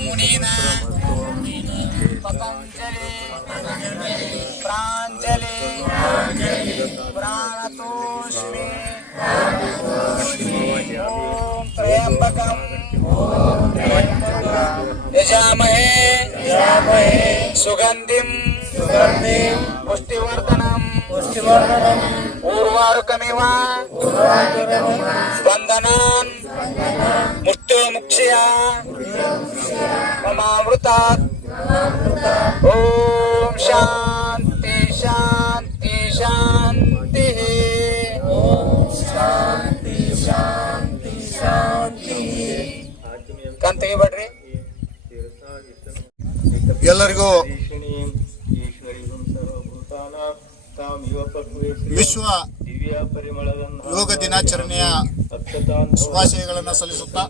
मुनीना पतंजलि प्रांजलि प्राणतोष्मि ओम त्र्यंबकं यजामहे सुगंधिं पुष्टिवर्धनम् उर्वारुकमिव बन्धनान् मृत्युमुक्षया ममामृतात् ओम शांति शांति शांति ओम शांति शांति शांति ಕಂತಿಗೆ ಬಿಡ್ರಿ ಎಲ್ಲರಿಗೂ ವಿಶ್ವ ಯೋಗ ದಿನಾಚರಣೆಯ ಶುಭಾಶಯಗಳನ್ನು ಸಲ್ಲಿಸುತ್ತಾ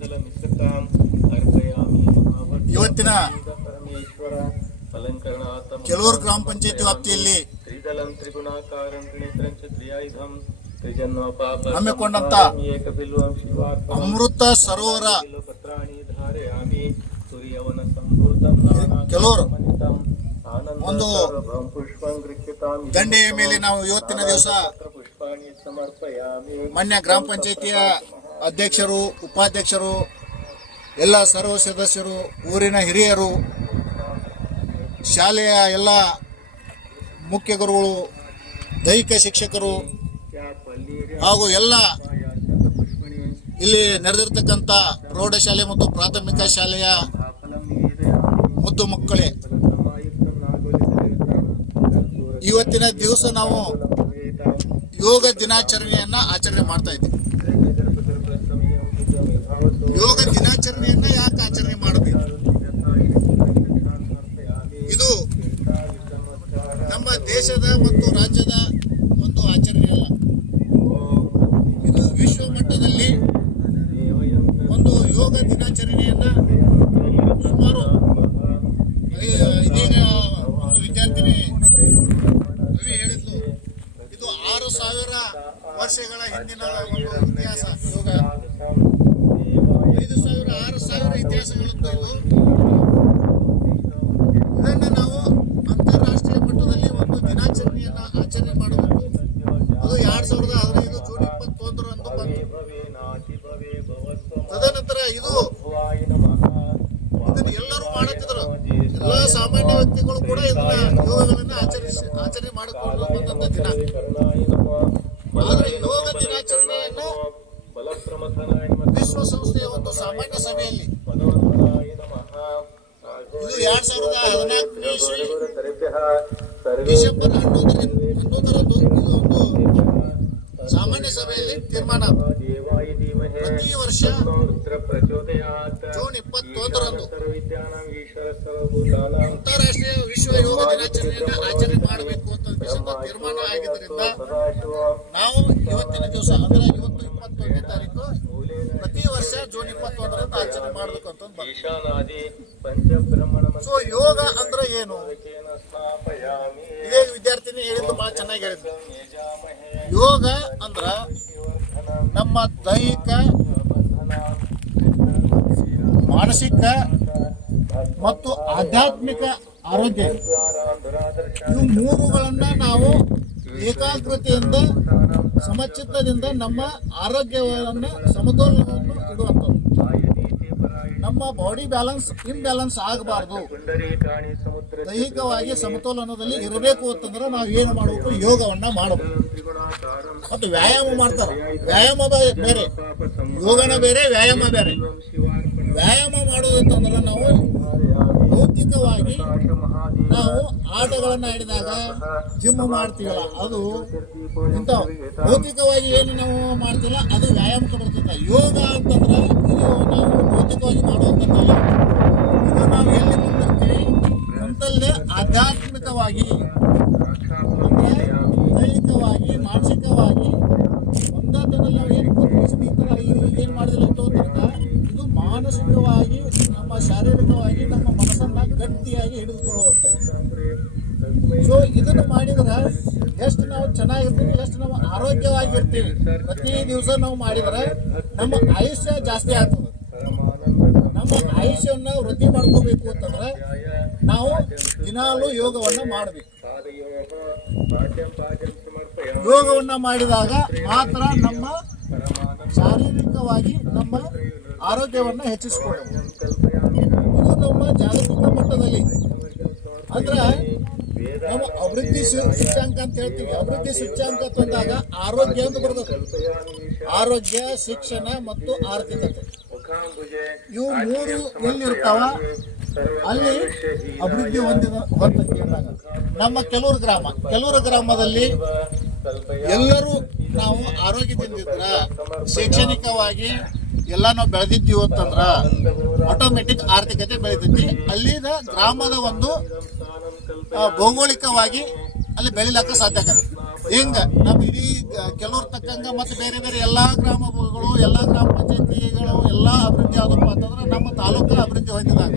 ಇವತ್ತಿನ ಕೆಲವರು ಗ್ರಾಮ ಪಂಚಾಯತಿ ವ್ಯಾಪ್ತಿಯಲ್ಲಿ ಹಮ್ಮಿಕೊಂಡಂತ ಅಮೃತ ಸರೋವರ ಕೆಲವರು ಒಂದು ದಂಡೆಯ ಮೇಲೆ ನಾವು ಇವತ್ತಿನ ದಿವಸ ಮಾನ್ಯ ಗ್ರಾಮ ಪಂಚಾಯತಿಯ ಅಧ್ಯಕ್ಷರು, ಉಪಾಧ್ಯಕ್ಷರು, ಎಲ್ಲ ಸರ್ವ ಸದಸ್ಯರು, ಊರಿನ ಹಿರಿಯರು, ಶಾಲೆಯ ಎಲ್ಲ ಮುಖ್ಯ ಗುರುಗಳು, ದೈಹಿಕ ಶಿಕ್ಷಕರು ಹಾಗೂ ಎಲ್ಲ ಇಲ್ಲಿ ನಡೆದಿರ್ತಕ್ಕಂಥ ಪ್ರೌಢಶಾಲೆ ಮತ್ತು ಪ್ರಾಥಮಿಕ ಶಾಲೆಯ ಮುದ್ದು ಮಕ್ಕಳೇ, ಇವತ್ತಿನ ದಿವಸ ನಾವು ಯೋಗ ದಿನಾಚರಣೆಯನ್ನ ಆಚರಣೆ ಮಾಡ್ತಾ ಇದ್ದೀವಿ. ಯೋಗ ದಿನಾಚರಣೆಯನ್ನ ಯಾಕೆ ಆಚರಣೆ ಮಾಡಬೇಕು? ಇದು ನಮ್ಮ ದೇಶದ ಮತ್ತು ರಾಜ್ಯದ ಒಂದು ಆಚರಣೆ ಅಲ್ಲ, ಇದು ವಿಶ್ವ ಮಟ್ಟದಲ್ಲಿ ಒಂದು ಯೋಗ ದಿನಾಚರಣೆಯನ್ನ ಸುಮಾರು ಇದೀಗ ಒಂದು ವಿದ್ಯಾರ್ಥಿನಿ ರವಿ ಹೇಳಿದ್ಲು, ಇದು 6000 ವರ್ಷಗಳ ಹಿಂದಿನ ಒಂದು ಇತಿಹಾಸ. ಯೋಗ 5000 6000 ಇತಿಹಾಸಗಳಿದ್ದು ಇದನ್ನು ನಾವು ಅಂತಾರಾಷ್ಟ್ರೀಯ ಮಟ್ಟದಲ್ಲಿ ಒಂದು ದಿನಾಚರಣೆಯನ್ನು ಆಚರಣೆ ಮಾಡಬೇಕು. ಅದು 2015 ಜೂನ್ 21ರಂದು ಬಂತು. ತದನಂತರ ಇದನ್ನು ಎಲ್ಲರೂ ಮಾಡುತ್ತಿದ್ದರು, ಎಲ್ಲ ಸಾಮಾನ್ಯ ವ್ಯಕ್ತಿಗಳು ಕೂಡ ಇದನ್ನ ಯೋಗಗಳನ್ನು ಆಚರಣೆ ಮಾಡಿಕೊಂಡು ಬಂದಂತ ದಿನ. ಆದರೆ ಯೋಗ ದಿನಾಚರಣೆಯನ್ನು ವಿಶ್ವಸಂಸ್ಥೆಯ ಒಂದು ಸಾಮಾನ್ಯ ಸಭೆಯಲ್ಲಿ ಇದು 2014 ಇಸ್ವಿ ಡಿಸೆಂಬರ್ 11ರಂದು ಇದು ಒಂದು ಸಾಮಾನ್ಯ ಸಭೆಯಲ್ಲಿ ತೀರ್ಮಾನ. ಪ್ರತಿ ವರ್ಷ ಜೂನ್ 21ರಂದು ಅಂತಾರಾಷ್ಟ್ರೀಯ ವಿಶ್ವ ಯೋಗ ದಿನಾಚರಣೆಯನ್ನು ಆಚರಣೆ ಮಾಡಬೇಕು ಅಂತ ತೀರ್ಮಾನ ಆಗಿದ್ದರಿಂದ ನಾವು ಇವತ್ತಿನ ದಿವಸ ಅಂದ್ರೆ ಇವತ್ತು 21ನೇ ತಾರೀಕು ಪ್ರತಿ ವರ್ಷ ಜೂನ್ 21ರಂದು ಆಚರಣೆ ಮಾಡಬೇಕು ಅಂತ ಸೊ ಯೋಗ ಅಂದ್ರೆ ಏನು? ಇದೇ ವಿದ್ಯಾರ್ಥಿನಿ ಹೇಳಿದ್ದು ಬಹಳ ಚೆನ್ನಾಗಿ ಹೇಳಿದ್ರು. ಯೋಗ ಅಂದ್ರ ನಮ್ಮ ದೈಹಿಕ, ಮಾನಸಿಕ ಮತ್ತು ಆಧ್ಯಾತ್ಮಿಕ ಆರೋಗ್ಯ, ಇವು ಮೂರುಗಳನ್ನ ನಾವು ಏಕಾಗ್ರತೆಯಿಂದ, ಸಮಚಿತ್ತದಿಂದ ನಮ್ಮ ಆರೋಗ್ಯವನ್ನು ಸಮತೋಲನವನ್ನು ಇಡುವಂಥದ್ದು. ನಮ್ಮ ಬಾಡಿ ಬ್ಯಾಲೆನ್ಸ್ ಇಂಬ್ಯಾಲೆನ್ಸ್ ಆಗಬಾರ್ದು, ದೈಹಿಕವಾಗಿ ಸಮತೋಲನದಲ್ಲಿ ಇರಬೇಕು ಅಂತಂದ್ರೆ ನಾವು ಏನು ಮಾಡಬೇಕು? ಯೋಗವನ್ನ ಮಾಡಬೇಕು. ಮತ್ತು ವ್ಯಾಯಾಮ ಮಾಡ್ತಾರೆ. ವ್ಯಾಯಾಮ ಬೇರೆ, ಯೋಗನ ಬೇರೆ, ವ್ಯಾಯಾಮ ಬೇರೆ. ವ್ಯಾಯಾಮ ಮಾಡೋದಂತಂದ್ರೆ ನಾವು ಭೌತಿಕವಾಗಿ ನಾವು ಆಟಗಳನ್ನ ಆಡಿದಾಗ ಜಿಮ್ ಮಾಡ್ತೀವಲ್ಲ, ಅದು ಇಂಥ ಭೌತಿಕವಾಗಿ ಏನು ನಾವು ಮಾಡ್ತಿಲ್ಲ ಅದು ವ್ಯಾಯಾಮಕ್ಕೆ ಬರ್ತದೆ. ಯೋಗ ಅಂತಂದ್ರೆ ಇದು ನಾವು ಭೌತಿಕವಾಗಿ ಮಾಡುವಂಥದ್ದಲ್ಲ, ಇದು ನಾವು ಎಲ್ಲಿ ಬಂದಿರ್ತೀವಿ ಅಂತಲ್ಲೇ ಆಧ್ಯಾತ್ಮಿಕವಾಗಿ, ಅಂದರೆ ದೈಹಿಕವಾಗಿ, ಮಾನಸಿಕವಾಗಿ ಒಂದೊಂದರಲ್ಲಿ ನಾವು ಏನು ಏನು ಮಾಡಿದಿಲ್ಲ ಅಂತ ಇದು ಮಾನಸಿಕವಾಗಿ, ನಮ್ಮ ಶಾರೀರಿಕವಾಗಿ ನಮ್ಮ ಮನಸ್ಸನ್ನ ಗಟ್ಟಿಯಾಗಿ ಹಿಡಿದುಕೊಳ್ಳುವಂಥ. ಸೊ ಇದನ್ನು ಮಾಡಿದ್ರೆ ಎಷ್ಟು ನಾವು ಚೆನ್ನಾಗಿರ್ತೀವಿ, ಎಷ್ಟು ನಾವು ಆರೋಗ್ಯವಾಗಿರ್ತೀವಿ, ಪ್ರತಿ ದಿವಸ ನಾವು ಮಾಡಿದ್ರೆ ನಮ್ಮ ಆಯುಷ್ಯ ಜಾಸ್ತಿ ಆಗ್ತದೆ. ನಮ್ಮ ಆಯುಷ್ಯವನ್ನು ವೃದ್ಧಿ ಮಾಡ್ಕೋಬೇಕು ಅಂತಂದ್ರೆ ನಾವು ದಿನಾಲೂ ಯೋಗವನ್ನು ಮಾಡಬೇಕು. ಯೋಗವನ್ನು ಮಾಡಿದಾಗ ಮಾತ್ರ ನಮ್ಮ ಶಾರೀರಿಕವಾಗಿ ನಮ್ಮ ಆರೋಗ್ಯವನ್ನು ಹೆಚ್ಚಿಸಿಕೊಳ್ಳಬಹುದು. ಇದು ನಮ್ಮ ಜಾಗತಿಕ ಮಟ್ಟದಲ್ಲಿ ಅಂದ್ರೆ ನಮ್ಮ ಅಭಿವೃದ್ಧಿ ಸೂಚ್ಯಾಂಕ ಅಂತ ಹೇಳ್ತೀವಿ. ಅಭಿವೃದ್ಧಿ ಸೂಚ್ಯಾಂಕ ತಂದಾಗ ಆರೋಗ್ಯ ಅಂತ ಬರ್ತದೆ. ಆರೋಗ್ಯ, ಶಿಕ್ಷಣ ಮತ್ತು ಆರ್ಥಿಕತೆ ಇವು ಮೂರು ಎಲ್ಲಿರ್ತಾವ ಅಲ್ಲಿ ಅಭಿವೃದ್ಧಿ ಹೊಂದಕ್ಕೆ. ನಮ್ಮ ಕೆಲವರು ಗ್ರಾಮದಲ್ಲಿ ಎಲ್ಲರೂ ನಾವು ಆರೋಗ್ಯದಿಂದಿದ್ರ ಶೈಕ್ಷಣಿಕವಾಗಿ ಎಲ್ಲ ನಾವು ಬೆಳೆದಿದ್ದೀವಿ ಅಂತಂದ್ರ ಆಟೋಮೆಟಿಕ್ ಆರ್ಥಿಕತೆ ಬೆಳೆದೈತಿ. ಅಲ್ಲಿನ ಗ್ರಾಮದ ಒಂದು ಭೌಗೋಳಿಕವಾಗಿ ಅಲ್ಲಿ ಬೆಳಿಲಕ್ಕ ಸಾಧ್ಯ ಆಗತ್ತೆ. ಹಿಂಗ ನಮ್ಮ ಇಡೀ ಕೆಲವ್ರ ತಕ್ಕಂಗ ಮತ್ತೆ ಬೇರೆ ಬೇರೆ ಎಲ್ಲಾ ಗ್ರಾಮಗಳು, ಎಲ್ಲಾ ಗ್ರಾಮ ಪಂಚಾಯತಿಗಳು ಎಲ್ಲಾ ಅಭಿವೃದ್ಧಿ ಆದಪ್ಪ ಅಂತಂದ್ರೆ ನಮ್ಮ ತಾಲೂಕು ಅಭಿವೃದ್ಧಿ ಹೊಂದಿದಾಗ,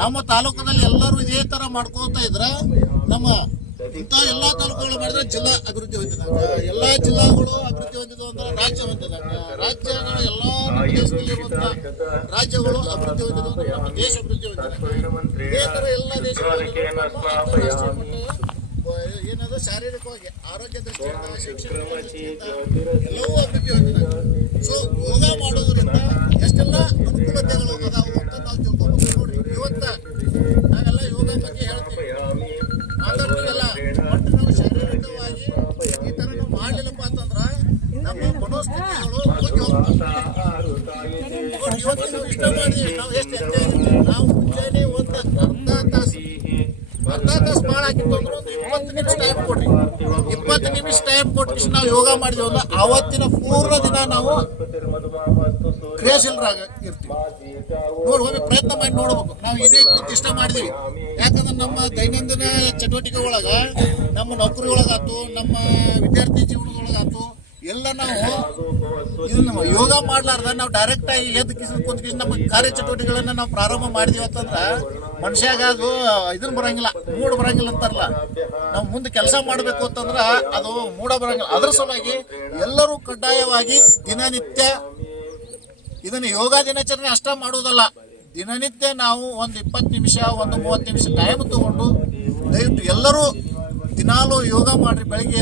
ನಮ್ಮ ತಾಲೂಕದಲ್ಲಿ ಎಲ್ಲರೂ ಇದೇ ತರ ಮಾಡ್ಕೋತಾ ಇದ್ರ ನಮ್ಮ ಇಂಥ ಎಲ್ಲಾ ತಾಲೂಕುಗಳು ಮಾಡಿದ್ರೆ ಜಿಲ್ಲಾ ಅಭಿವೃದ್ಧಿ ಹೊಂದಿದಾಗ, ಎಲ್ಲಾ ಜಿಲ್ಲಾಗಳು ಅಭಿವೃದ್ಧಿ ಹೊಂದಿದ್ವು ಅಂದ್ರೆ ರಾಜ್ಯ ಹೊಂದಿದಾಗ, ರಾಜ್ಯಗಳು ಎಲ್ಲಾ ನಮ್ಮ ದೇಶದಲ್ಲಿರುವಂತಹ ರಾಜ್ಯಗಳು ಅಭಿವೃದ್ಧಿ ಹೊಂದಿದ್ವು ಅಂದ್ರೆ ನಮ್ಮ ದೇಶ ಅಭಿವೃದ್ಧಿ ಹೊಂದಿದಾಗ, ಇದೇ ತರ ಎಲ್ಲಾ ದೇಶಗಳು ಏನದು ಶಾರೀರಿಕವಾಗಿ ಆರೋಗ್ಯ ದೃಷ್ಟಿಯಿಂದ, ಶಿಕ್ಷಣ ದೃಷ್ಟಿಯಿಂದ ಎಲ್ಲವೂ ಅಭಿವೃದ್ಧಿ ಹೊಂದಿದಾಗ. ಸೊ ಯೋಗ ಮಾಡೋದ್ರಿಂದ ಎಷ್ಟೆಲ್ಲ ಅನುಕೂಲತೆಗಳು ಅದಾವು ಅಂತ ನಾವು ತಿಳ್ಕೊಬೇಕು. ನೋಡಿ, ಇವತ್ತ ನಾವೆಲ್ಲ ಯೋಗ ಬಗ್ಗೆ ಹೇಳ್ತೀವಿ, ಮಾತಾಡ್ತೀವಲ್ಲ, ಬಟ್ ನಾವು ಶಾರೀರಿಕವಾಗಿ ಈ ತರ ನಾವು ಮಾಡ್ಲಿಲ್ಲಪ್ಪ ಅಂತಂದ್ರ ನಮ್ಮ ಮನೋಸ್ಥಿತಿಗಳು ಹೋಗಿ ಹೋಗ್ತವೆ. ಇವತ್ತು ನಾವು ಇಷ್ಟ ಮಾಡಿದ್ವಿ, ನಾವು ಎಷ್ಟು ಎಚ್ಚರಿಕೆ, ನಾವು ಮುಂಜಾನೆ ಒಂದು ಅರ್ಧ ತಾಸು ಭಾಳ ಆಗಿತ್ತು ಅಂದ್ರೆ ಒಂದು 20 ನಿಮಿಷ ಟೈಮ್ ಕೊಡ್ರಿ. 20 ನಿಮಿಷ ಟೈಮ್ ಕೊಟ್ಟು ನಾವು ಯೋಗ ಮಾಡಿದ್ವಿ ಅಂದ್ರೆ ಅವತ್ತಿನ ಪೂರ್ಣ ದಿನ ನಾವು ಕ್ರಿಯಾಶೀಲರಾಗ ಇರ್ತೀವಿ. ನೋಡಿ, ಒಮ್ಮೆ ಪ್ರಯತ್ನ ಮಾಡಿ ನೋಡ್ಬೇಕು. ನಾವು ಇದೇ ಇಷ್ಟ ಮಾಡಿದ್ವಿ ಯಾಕಂದ್ರೆ ನಮ್ಮ ದೈನಂದಿನ ಚಟುವಟಿಕೆ ಒಳಗ, ನಮ್ಮ ನೌಕರಿ ಒಳಗಾತು, ನಮ್ಮ ವಿದ್ಯಾರ್ಥಿ ಜೀವನದೊಳಗಾತು ಎಲ್ಲ ನಾವು ಇದನ್ನ ಯೋಗ ಮಾಡ್ಲಾರ್ದ ನಾವು ಡೈರೆಕ್ಟ್ ಆಗಿ ಎದ್ದು ಕುಂತ್ಕಿಸಿ ನಮ್ಮ ಕಾರ್ಯಚಟುವಟಿಕೆಗಳನ್ನ ನಾವು ಪ್ರಾರಂಭ ಮಾಡಿದೀವಿ ಅಂತಂದ್ರ ಮನುಷ್ಯಾಗ ಅದು ಇದನ್ನ ಬರಂಗಿಲ್ಲ, ಮೂಡ್ ಬರಂಗಿಲ್ಲ ಅಂತಾರಲ್ಲ. ನಾವು ಮುಂದೆ ಕೆಲಸ ಮಾಡಬೇಕು ಅಂತಂದ್ರ ಅದು ಮೂಡ ಬರಂಗಿಲ್ಲ. ಅದ್ರ ಸಲುವಾಗಿ ಎಲ್ಲರೂ ಕಡ್ಡಾಯವಾಗಿ ದಿನನಿತ್ಯ ಇದನ್ನ ಯೋಗ ದಿನಾಚರಣೆ ಅಷ್ಟ ಮಾಡುವುದಲ್ಲ, ದಿನನಿತ್ಯ ನಾವು ಒಂದು 20 ನಿಮಿಷ, ಒಂದು 30 ನಿಮಿಷ ಟೈಮ್ ತಗೊಂಡು ದಯವಿಟ್ಟು ಎಲ್ಲರೂ ದಿನಾಲೂ ಯೋಗ ಮಾಡ್ರಿ. ಬೆಳಿಗ್ಗೆ